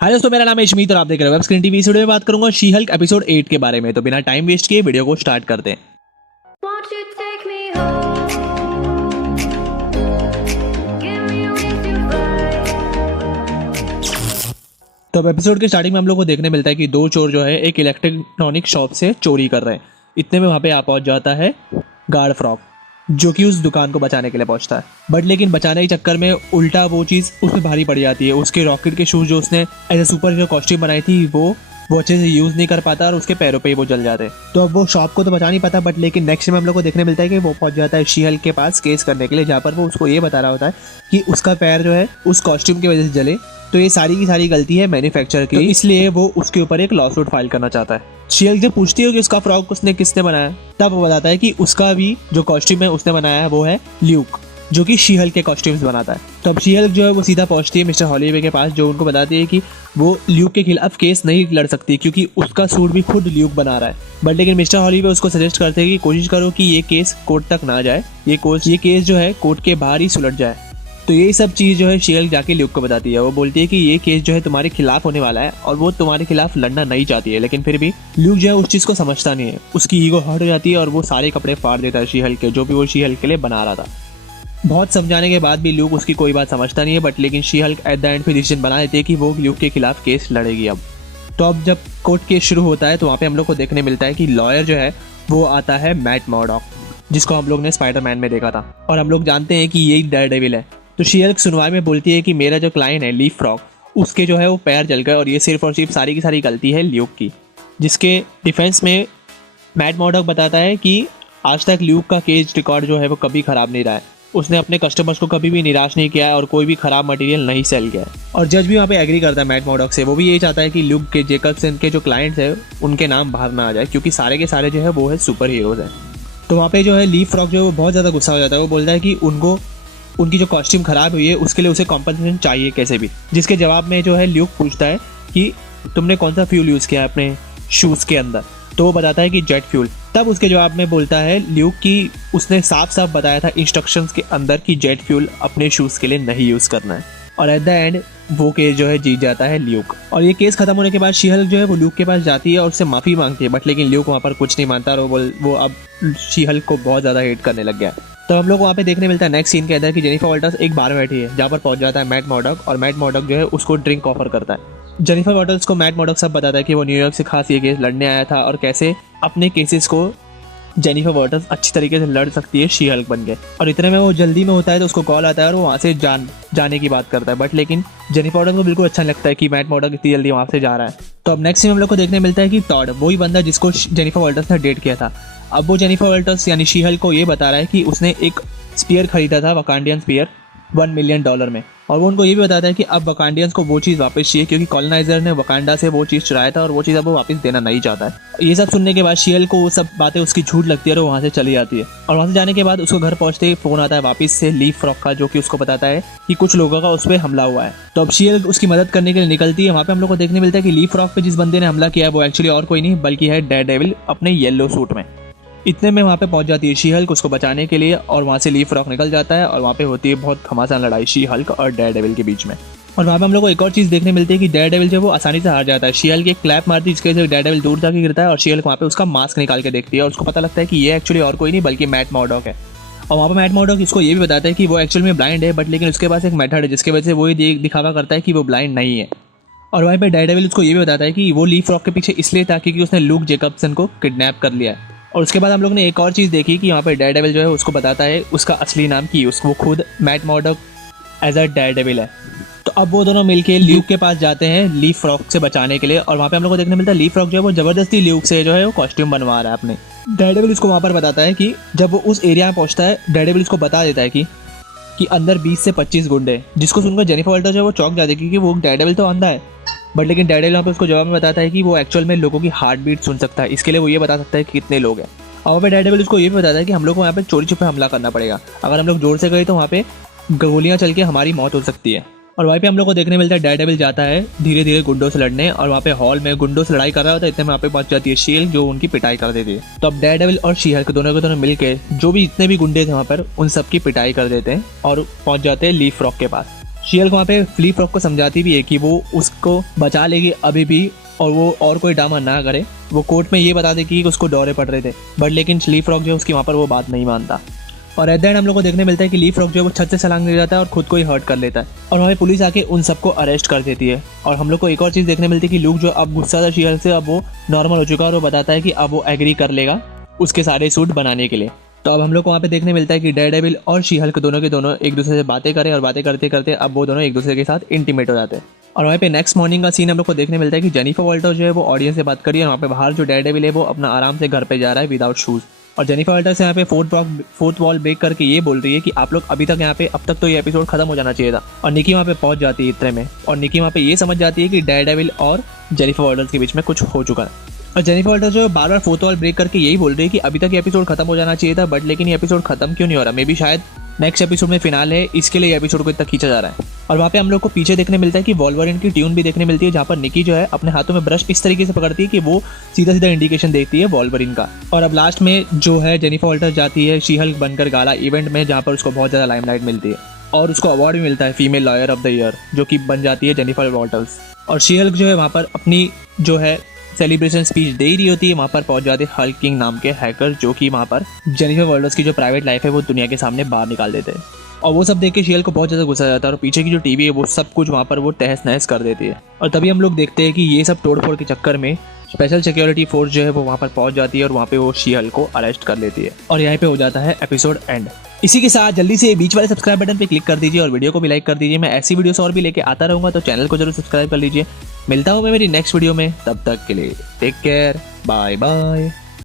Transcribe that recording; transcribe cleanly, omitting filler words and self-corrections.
हाय दोस्तों, मेरा नाम है इशमीत और आप देख रहे हो वेब स्क्रीन टीवी। इस वीडियो में बात करूंगा शी हल्क एपिसोड 8 के बारे में। तो बिना टाइम वेस्ट किए वीडियो को स्टार्ट करते हैं। Won't you take me home? Give me wings to fly. तो अब एपिसोड के स्टार्टिंग में हम लोग को देखने मिलता है कि दो चोर जो है एक इलेक्ट्रॉनिक शॉप से चोरी कर रहे हैं। इतने में वहाँ पे पहुंच जाता है गार्ड फ्रॉग, जो कि उस दुकान को बचाने के लिए पहुंचता है। बट लेकिन बचाने के चक्कर में उल्टा वो चीज़ उसमें भारी पड़ जाती है। उसके रॉकेट के शूज़ जो उसने as a superhero costume बनाई थी वो अच्छे से यूज़ नहीं कर पाता और उसके पैरों पे ही वो जल जाते हैं। तो अब वो शॉप को तो बचा नहीं पाता, बट लेकिन नेक्स्ट में हम लोग को देखने मिलता है कि वो पहुंच जाता है शी हल्क के पास केस करने के लिए, जहाँ पर वो उसको ये बता रहा होता है कि उसका पैर जो है उस कॉस्ट्यूम की वजह से जले, तो ये सारी की सारी गलती है मैन्युफैक्चरर की, तो इसलिए वो उसके ऊपर एक लॉसूट फाइल करना चाहता है। शी हल्क जब पूछती है कि उसका फ्रॉक उसने किसने बनाया, तब वो बताता है कि उसका भी जो कॉस्ट्यूम है उसने बनाया है वो है ल्यूक, जो कि शी हल्क के कॉस्ट्यूम्स बनाता है। तो अब शी हल्क जो है वो सीधा पहुंचती है मिस्टर हॉलीवे के पास, जो उनको बताती है कि वो ल्यूक के खिलाफ केस नहीं लड़ सकती क्योंकि उसका सूट भी खुद ल्यूक बना रहा है। बट लेकिन मिस्टर हॉलीवे उसको सजेस्ट करते हैं कि कोशिश करो कि ये केस कोर्ट तक ना जाए, ये केस जो है कोर्ट के बाहर ही सुलझ जाए। तो ये सब चीज़ जो है शी हल्क जाके ल्यूक को बताती है। वो बोलती है कि ये केस जो है तुम्हारे खिलाफ होने वाला है और वो तुम्हारे खिलाफ लड़ना नहीं चाहती है, लेकिन फिर भी ल्यूक जो है उस चीज़ को समझता नहीं है। उसकी ईगो हर्ट हो जाती है और वो सारे कपड़े फाड़ देता है शी हल्क के, जो भी वो शी हल्क के लिए बना रहा था। बहुत समझाने के बाद भी ल्यूक उसकी कोई बात समझता नहीं है, बट लेकिन she Hulk at the end फिर डिसीजन बना देती है कि वो ल्यूक के खिलाफ केस लड़ेगी अब। तो अब जब कोर्ट केस शुरू होता है तो वहाँ पे हम लोग को देखने मिलता है कि लॉयर जो है वो आता है मैट मर्डॉक, जिसको हम लोग ने स्पाइडरमैन में देखा था, और हम लोग जानते हैं कि यही डेयरडेविल है। तो शी हल्क सुनवाई में बोलती है कि मेरा जो क्लाइंट है लीफ फ्रॉग, उसके जो है वो पैर जल गए और ये सिर्फ और सिर्फ सारी की सारी गलती है ल्यूक की। जिसके डिफेंस में मैट मर्डॉक बताता है कि आज तक ल्यूक का केस रिकॉर्ड जो है वो कभी खराब नहीं रहा है। उसने अपने कस्टमर्स को कभी भी निराश नहीं किया है और कोई भी खराब मटेरियल नहीं सेल किया है। और जज भी वहाँ पे एग्री करता है मैट मर्डॉक से। वो भी यही चाहता है कि ल्यूक के जेकब्सन के जो क्लाइंट्स हैं उनके नाम बाहर ना आ जाए, क्योंकि सारे के सारे जो है वो है सुपर हीरोज हैं। तो वहाँ पे जो है लीफ फ्रॉग जो है वो बहुत ज़्यादा गुस्सा हो जाता है। वो बोलता है कि उनकी जो कॉस्ट्यूम खराब हुई है उसके लिए उसे कॉम्पनसेशन चाहिए कैसे भी। जिसके जवाब में जो है ल्यूक पूछता है कि तुमने कौन सा फ्यूल यूज़ किया है अपने शूज़ के अंदर, तो वो बताता है कि जेट फ्यूल। तब उसके जवाब में बोलता है ल्यूक कि उसने साफ साफ बताया था इंस्ट्रक्शंस के अंदर कि जेट फ्यूल अपने शूज़ के लिए नहीं यूज़ करना है। और एट द एंड वो केस जो है जीत जाता है ल्यूक। और ये केस खत्म होने के बाद शी हल्क जो है वो ल्यूक के पास जाती है और उससे माफ़ी मांगती है, बट लेकिन ल्यूक वहाँ पर कुछ नहीं मानता और वो अब शी हल्क को बहुत ज़्यादा हेट करने लग गया। तो हम लोग वहाँ पे देखने मिलता है नेक्स्ट सीन के अंदर कि जेनिफर वॉल्टर्स एक बार बैठी है, जहाँ पर पहुँच जाता है मैट मर्डॉक, और मैट मर्डॉक जो है उसको ड्रिंक ऑफर करता है। जेनिफर वॉल्टर्स को मैट मर्डॉक सब बताता है कि वो न्यूयॉर्क से खास ये केस लड़ने आया था और कैसे अपने केसेस को जेनिफर वॉल्टर्स अच्छी तरीके से लड़ सकती है शी हल्क बन के। और इतने में वो जल्दी में होता है तो उसको कॉल आता है और वो वहाँ से जाने की बात करता है, बट लेकिन जेनिफर वॉल्टर्स को बिल्कुल अच्छा लगता है कि मैट मर्डॉक इतनी जल्दी वहाँ से जा रहा है। तो अब नेक्स्ट में हम लोग को देखने मिलता है कि टॉड, वही बंदा जिसको जेनिफर वॉल्टर्स ने डेट किया था, अब वो जेनिफर वॉल्टर्स यानी शी हल्क को ये बता रहा है कि उसने एक स्पीयर खरीदा था, वकांडियन स्पीयर, $1 मिलियन में। और वो उनको ये भी बताता है कि अब वकांडियंस को वो चीज़ वापस चाहिए क्योंकि कॉलोनाइजर ने वकांडा से वो चीज़ चुराया था और वो चीज़ अब वो वापस देना नहीं चाहता है। ये सब सुनने के बाद शी हल्क को वो सब बातें उसकी झूठ लगती है और वो वहाँ से चली जाती है। और वहाँ से जाने के बाद उसको घर पहुँचते ही फ़ोन आता है वापस से लीफ फ्रॉग का, जो कि उसको बताता है कि कुछ लोगों का उस पर हमला हुआ है। तो अब शी हल्क उसकी मदद करने के लिए निकलती है। वहाँ पे हम लोग को देखने मिलता है कि लीफ फ्रॉग पे जिस बंदे ने हमला किया है वो एक्चुअली और कोई नहीं बल्कि है डेयरडेविल अपने येलो सूट में। इतने में वहाँ पे पहुँच जाती है शी हल्क उसको बचाने के लिए, और वहाँ से लीफ फ्रॉग निकल जाता है और वहाँ पे होती है बहुत घमासान लड़ाई शी हल्क और डेयरडेविल के बीच में। और वहाँ पे हम लोग को एक और चीज़ देखने मिलती है कि डेयरडेविल जो है वो आसानी से हार जाता है। शी हल्क एक क्लैप मारती है जिसके वजह से डेयरडेविल दूर जाके गिरता है और शी हल्क वहाँ पे उसका मास्क निकाल के देखती है और उसको पता लगता है कि ये एक्चुअली और कोई नहीं बल्कि मैट मर्डॉक है। और वहाँ पे मैट मर्डॉक इसको ये भी बताता है कि वो एक्चुअल में ब्लाइंड है, बट लेकिन उसके पास एक मेथड है जिसकी वजह से वो ये दिखावा करता है कि वो ब्लाइंड नहीं है। और वहीं पे डेयरडेविल उसको ये भी बताता है कि वो लीफ फ्रॉग के पीछे इसलिए था क्योंकि उसने ल्यूक जेकब्सन को किडनैप कर लिया है। और उसके बाद हम लोग ने एक और चीज़ देखी कि वहाँ पे डेयरडेविल जो है उसको बताता है उसका असली नाम की, उसको खुद Matt Murdock as a Daredevil है। तो अब वो दोनों मिलके ल्यूक के पास जाते हैं लीफ फ्रॉग से बचाने के लिए, और वहाँ पे हम लोग को देखने मिलता है लीफ फ्रॉग जो है वो जबरदस्ती ल्यूक से जो है वो कॉस्ट्यूम बनवा रहा है अपने। डेयरडेविल उसको वहाँ पर बताता है कि जब वो उस एरिया में पहुँचता है डेयरडेविल उसको बता देता है कि अंदर 20 से 25 गुंडे, जिसको सुनकर जेनिफर वॉल्टर्स जो है वो चौंक जाती है क्योंकि वो डेयरडेविल तो अंधा है। बट लेकिन डेयरडेविल वहाँ पे उसको जवाब में बताता है कि वो एक्चुअल में लोगों की हार्ट बीट सुन सकता है, इसके लिए वो ये बता सकता है कि कितने लोग हैं। और वहाँ पे डेयरडेविल उसको ये भी बताता है कि हम लोग को यहाँ पे चोरी छुपे हमला करना पड़ेगा, अगर हम लोग जोर से गए तो वहाँ पे गोलियाँ चल के हमारी मौत हो सकती है। और वहीं पे हम लोग को देखने मिलता है डेयरडेविल जाता है धीरे धीरे गुंडों से लड़ने, और वहाँ पे हॉल में गुंडों से लड़ाई कर रहा होता है। इतने में वहाँ पे पहुंच जाती है शी हल्क जो उनकी पिटाई कर देती है। तो अब डेयरडेविल और शी हल्क दोनों के दोनों मिलकर जो भी जितने भी गुंडे थे वहाँ पर उन सबकी पिटाई कर देते हैं और पहुंच जाते हैं लीफ फ्रॉग के पास। शीहल्क वहाँ पे फ्ली फ्रॉग को समझाती भी है कि वो उसको बचा लेगी अभी भी, और वो और कोई ड्रामा ना करे। वो कोर्ट में ये बता दे कि उसको दौरे पड़ रहे थे, बट लेकिन ली फ्रॉग जो है उसकी वहाँ पर वो बात नहीं मानता। और एट द एंड हम लोग को देखने मिलता है कि ली फ्रॉग जो है वो छत से छलांग ले जाता है और खुद को ही हर्ट कर लेता है, और वहाँ पे पुलिस आके उन सबको अरेस्ट कर देती है। और हम लोग को एक और चीज़ देखने मिलती है कि लूक जो अब गुस्सा था शीहल्क से, अब वो नॉर्मल हो चुका है और वो बताता है कि अब वो एग्री कर लेगा उसके सारे सूट बनाने के लिए। तो अब हम लोग को वहाँ पे देखने मिलता है कि डेयरडेविल और शीहल्क दोनों के दोनों एक दूसरे से बातें करें, और बातें करते करते अब वो दोनों एक दूसरे के साथ इंटीमेट हो जाते हैं। और वहाँ पे नेक्स्ट मॉर्निंग का सीन हम लोग को देखने मिलता है कि जेनिफर वॉल्टर जो है वो ऑडियंस से बात करी है, और वहाँ पे बाहर जो डेयरडेविल है वो अपना आराम से घर पे जा रहा है विदाउट शूज़। और जेनिफर वॉल्टर से यहाँ पे फोर्थ वॉल ब्रेक करके ये बोल रही है कि आप लोग अभी तक यहाँ पे, अब तक तो ये एपिसोड खत्म हो जाना चाहिए था। और निकी वहाँ पे पहुंच जाती है इतने में, और निकी वहाँ पे ये समझ जाती है कि डेयरडेविल और जेनिफर वॉल्टर के बीच में कुछ हो चुका है। और जेनिफर वॉल्टर जो बार बार फोर्थ वॉल ब्रेक करके यही बोल रही है कि अभी तक ये एपिसोड खत्म हो जाना चाहिए था, बट लेकिन ये एपिसोड खत्म क्यों नहीं हो रहा। मे बी शायद नेक्स्ट एपिसोड में फिनाल है, इसके लिए एपिसोड को इतना खींचा जा रहा है। और वहाँ पे हम लोग को पीछे देखने मिलता है कि वॉल्वरिन की ट्यून भी देखने मिलती है, जहाँ पर निकी जो है अपने हाथों में ब्रश इस तरीके से पकड़ती है कि वो सीधा सीधा इंडिकेशन देती है वॉल्वरिन का। और अब लास्ट में जो है जेनिफर वॉल्टर जाती है शीहल्क बनकर गाला इवेंट में, जहाँ पर उसको बहुत ज़्यादा लाइमलाइट मिलती है, और उसको अवार्ड भी मिलता है female lawyer of the year, जो कि बन जाती है जेनिफर वॉल्टर्स। और शीहल्क जो है वहाँ पर अपनी जो है सेलिब्रेशन स्पीच दे ही रही होती है, वहाँ पर पहुंच जाते हल्क किंग नाम के हैकर, जो कि वहाँ पर जेनिफर वॉल्टर्स की जो प्राइवेट लाइफ है वो दुनिया के सामने बाहर निकाल देते हैं। और वो सब देख के शीहल्क को बहुत ज़्यादा गुस्सा आ जाता है, और पीछे की जो टीवी है वो सब कुछ वहाँ पर वो तहस नहस कर देती है। और तभी हम लोग देखते हैं कि ये सब तोड़फोड़ के चक्कर में स्पेशल सिक्योरिटी फोर्स जो है वो वहाँ पर पहुंच जाती है, और वहाँ पे वो शीहल्क को अरेस्ट कर लेती है। और यहाँ पे हो जाता है एपिसोड एंड। इसी के साथ जल्दी से बीच वाले सब्सक्राइब बटन पे क्लिक कर दीजिए और वीडियो को भी लाइक कर दीजिए। मैं ऐसी वीडियोस और भी लेके आता रहूँगा, तो चैनल को जरूर सब्सक्राइब कर लीजिए। मिलता हूँ मैं मेरी नेक्स्ट वीडियो में, तब तक के लिए टेक केयर, बाय बाय।